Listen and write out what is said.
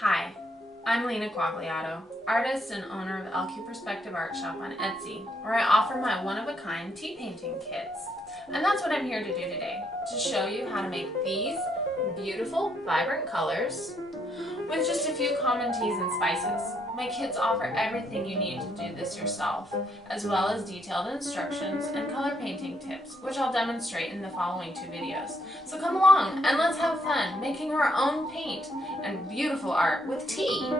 Hi, I'm Lena Quagliato, artist and owner of LQ Perspective Art Shop on Etsy, where I offer my one-of-a-kind tea painting kits. And that's what I'm here to do today, to show you how to make these beautiful, vibrant colors with just a few common teas and spices. My kits offer everything you need to do this yourself, as well as detailed instructions and color painting tips, which I'll demonstrate in the following two videos. So come along and let's have fun making our own paint and beautiful art with tea.